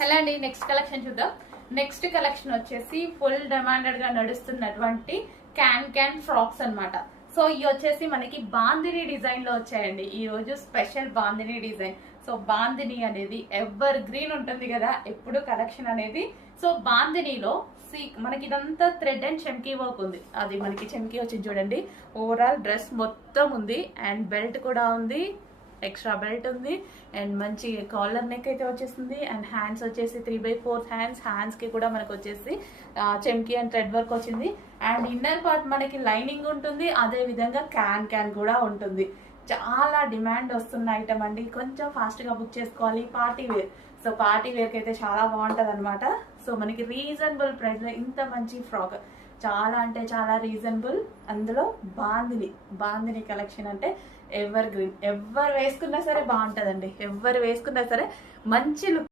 Hello అండి, next collection చూద్దాం. Next collection వచ్చేసి ఫుల్ డిమాండెడ్ గా నడుస్తున్నటువంటి క్యాన్ ఫ్రాక్స్ అన్నమాట. సో ఇవి వచ్చేసి మనకి బాందిని డిజైన్ లో వచ్చాయండి. ఈ రోజు special bandhani design. So bandhani అనేది ఎవర్ గ్రీన్ ఉంటుంది కదా ఎప్పుడు కలెక్షన్ అనేది. సో బాందినిలో మనకి ఇదంతా థ్రెడ్ అండ్ చెమ్కీ వర్క్ ఉంది. అది మనకి చెమ్కీ వచ్చింది చూడండి. ఓవరాల్ డ్రెస్ మొత్తం ఉంది అండ్ బెల్ట్ కూడా ఉంది, ఎక్స్ట్రా బెల్ట్ ఉంది అండ్ మంచి కాలర్ నెక్ అయితే వచ్చేసింది అండ్ హ్యాండ్స్ వచ్చేసి 3/4 హ్యాండ్స్ కి కూడా మనకు వచ్చేసి చెమ్కీ అండ్ థ్రెడ్ వర్క్ వచ్చింది అండ్ ఇన్నర్ పార్ట్ మనకి లైనింగ్ ఉంటుంది. అదే విధంగా క్యాన్ కూడా ఉంటుంది. చాలా డిమాండ్ వస్తున్న ఐటమ్ అండి. కొంచెం ఫాస్ట్ గా బుక్ చేసుకోవాలి. Party wear, so party wear కి అయితే చాలా బాగుంటది అనమాట. సో మనకి రీజనబుల్ ప్రైస్ లో ఇంత మంచి ఫ్రాక్, చాలా అంటే చాలా రీజనబుల్. అందులో బాందిని కలెక్షన్ అంటే ఎవర్ గ్రీన్, ఎవరు వేసుకున్నా సరే బాగుంటదండి. ఎవరు వేసుకున్నా సరే మంచి లుక్.